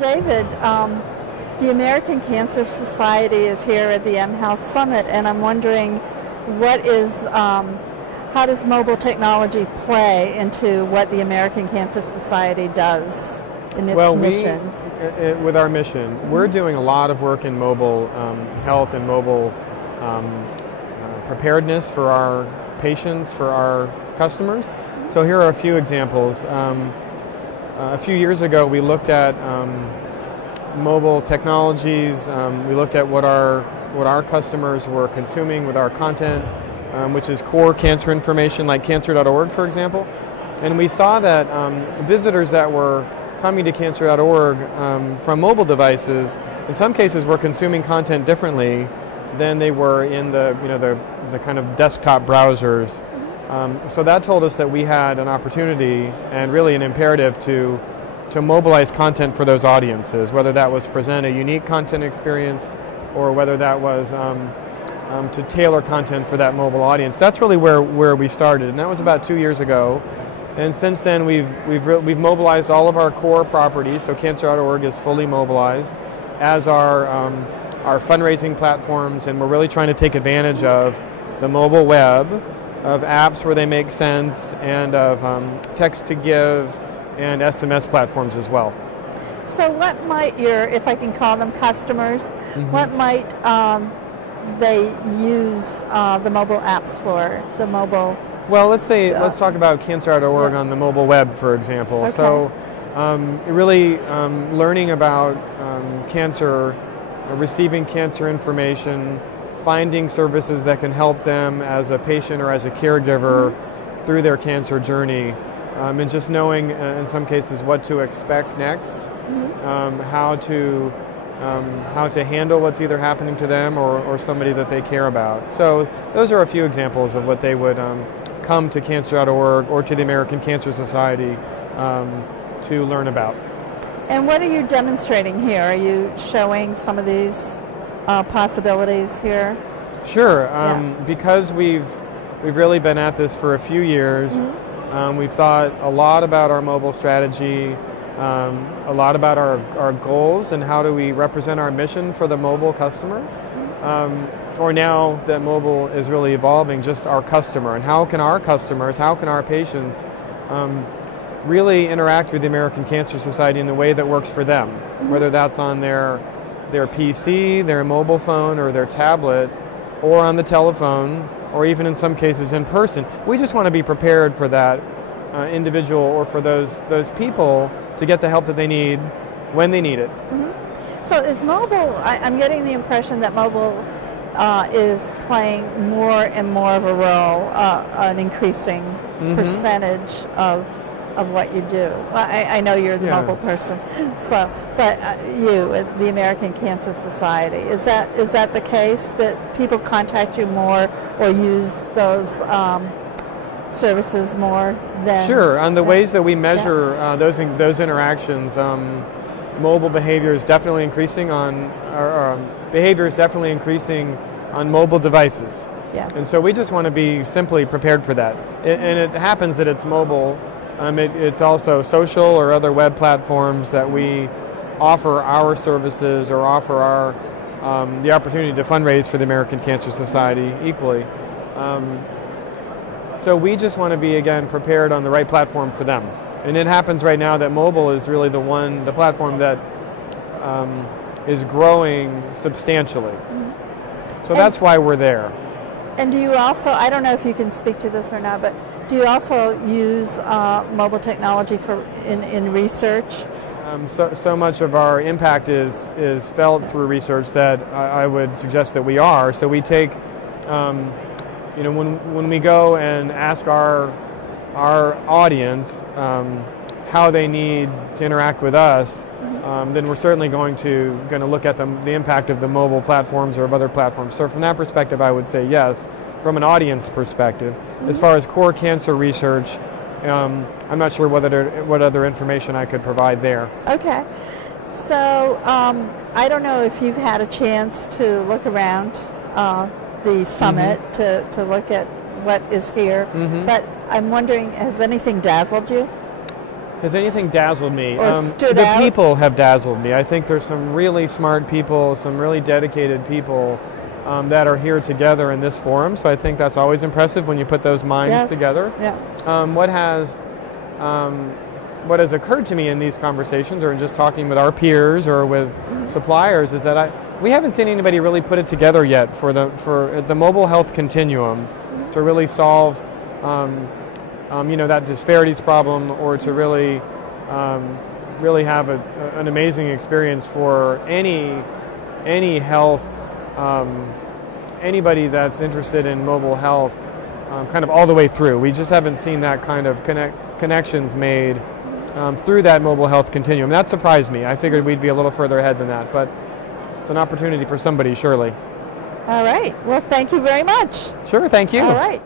David, the American Cancer Society is here at the mHealth Summit, and I'm wondering how does mobile technology play into what the American Cancer Society does in its mission? With our mission, we're doing a lot of work in mobile health and mobile preparedness for our patients, for our customers. So here are a few examples. A few years ago, we looked at mobile technologies. We looked at what our customers were consuming with our content, which is core cancer information, like cancer.org, for example. And we saw that visitors that were coming to cancer.org from mobile devices, in some cases, were consuming content differently than they were in the kind of desktop browsers. So that told us that we had an opportunity and really an imperative to mobilize content for those audiences, whether that was present a unique content experience or whether that was to tailor content for that mobile audience. That's really where we started, and that was about 2 years ago. And since then, we've mobilized all of our core properties. So cancer.org is fully mobilized, as are our fundraising platforms, and we're really trying to take advantage of the mobile web, of apps where they make sense, and of text to give and SMS platforms as well. So what might if I can call them customers, what might they use the mobile apps for, the mobile? Well, let's talk about cancer.org on the mobile web, for example. Okay. So really learning about cancer, receiving cancer information, finding services that can help them as a patient or as a caregiver through their cancer journey, and just knowing in some cases what to expect next, how to handle what's either happening to them or somebody that they care about. So those are a few examples of what they would come to cancer.org or to the American Cancer Society to learn about. And what are you demonstrating here? Are you showing some of these possibilities here? Sure. Because we've really been at this for a few years. We've thought a lot about our mobile strategy, a lot about our goals and how do we represent our mission for the mobile customer. Or now that mobile is really evolving, just our customer, and how can our customers, how can our patients really interact with the American Cancer Society in the way that works for them, whether that's on their PC, their mobile phone, or their tablet, or on the telephone, or even in some cases in person. We just want to be prepared for that individual or for those people to get the help that they need when they need it. So is mobile, I'm getting the impression that mobile is playing more and more of a role, an increasing percentage of what you do. I know you're the mobile person, so but you, the American Cancer Society, is that the case, that people contact you more or use those services more than? Sure. On the ways that we measure those interactions, mobile behavior is definitely increasing on mobile devices. Yes. And so we just want to be simply prepared for that. And it happens that it's mobile. It's also social or other web platforms that we offer our services or offer the opportunity to fundraise for the American Cancer Society equally. So we just want to be, again, prepared on the right platform for them. And it happens right now that mobile is really the platform that is growing substantially. So that's why we're there. And do you also, I don't know if you can speak to this or not, but do you also use mobile technology in research? So much of our impact is felt through research that I would suggest that we are. So we take, when we go and ask our audience how they need to interact with us, then we're certainly going to look at the impact of the mobile platforms or of other platforms. So from that perspective, I would say yes. From an audience perspective, as far as core cancer research, I'm not sure what other information I could provide there. Okay. So I don't know if you've had a chance to look around the summit to look at what is here, but I'm wondering, has anything dazzled you? Has anything dazzled me? Or stood the out? people have dazzled me. I think there's some really smart people, some really dedicated people that are here together in this forum. So I think that's always impressive when you put those minds together. Yeah. What has occurred to me in these conversations, or in just talking with our peers or with suppliers, is that we haven't seen anybody really put it together yet for the mobile health continuum to really solve that disparities problem, or to really have an amazing experience for any health, anybody that's interested in mobile health, kind of all the way through. We just haven't seen that kind of connections made through that mobile health continuum. That surprised me. I figured we'd be a little further ahead than that, but it's an opportunity for somebody, surely. All right. Well, thank you very much. Sure, thank you. All right.